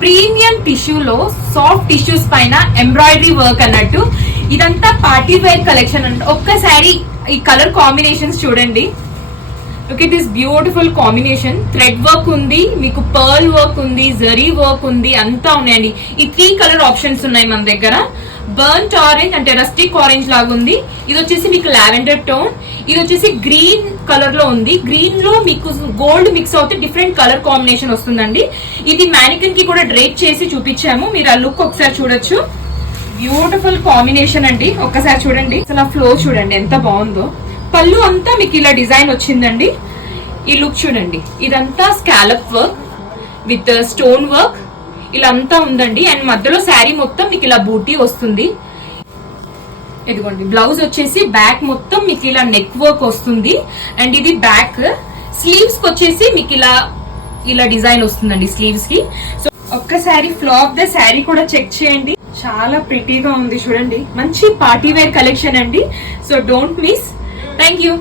Premium టిష్యూలో soft tissues పైన embroidery work అన్నట్టు. ఇదంతా పార్టీ వేర్ కలెక్షన్ అంట. ఒక్కసారి ఈ కలర్ కాంబినేషన్స్ చూడండి. Look at this beautiful combination. Thread work ఉంది, మీకు పర్ల్ వర్క్ ఉంది, జరీ వర్క్ ఉంది, అంతా ఉన్నాయండి. ఈ 3 కలర్ ఆప్షన్స్ ఉన్నాయి మన దగ్గర. బర్న్ట్ ఆరెంజ్ అంటే రస్టిక్ ఆరెంజ్ లాగా ఉంది. ఇది వచ్చేసి మీకు లావెండర్ టోన్. ఇది వచ్చేసి గ్రీన్ కలర్ లో ఉంది. గ్రీన్ లో మీకు గోల్డ్ మిక్స్ అవుతే డిఫరెంట్ కలర్ కాంబినేషన్ వస్తుందండి. ఇది మ్యానికన్ కి కూడా డ్రేప్ చేసి చూపించాము. మీరు ఆ లుక్ ఒకసారి చూడొచ్చు. బ్యూటిఫుల్ కాంబినేషన్ అండి. ఒక్కసారి చూడండి, అసలు ఆ ఫ్లో చూడండి ఎంత బాగుందో. పళ్ళు అంతా మీకు ఇలా డిజైన్ వచ్చిందండి. ఈ లుక్ చూడండి. ఇదంతా scallop work with stone work ఇలా అంతా ఉందండి. అండ్ మధ్యలో శారీ మొత్తం మీకు ఇలా బూటీ వస్తుంది. ఇదిగోండి బ్లౌజ్ వచ్చేసి బ్యాక్ మొత్తం మీకు ఇలా నెక్ వర్క్ వస్తుంది. అండ్ ఇది బ్యాక్. స్లీవ్స్ కి వచ్చేసి మీకు ఇలా డిజైన్ వస్తుందండి స్లీవ్స్ కి. సో ఒక్కసారి ఫ్లో ఆఫ్ ద శారీ కూడా చెక్ చేయండి. చాలా ప్రిటీగా ఉంది చూడండి. మంచి పార్టీ వేర్ కలెక్షన్ అండి. So don't miss. Thank you.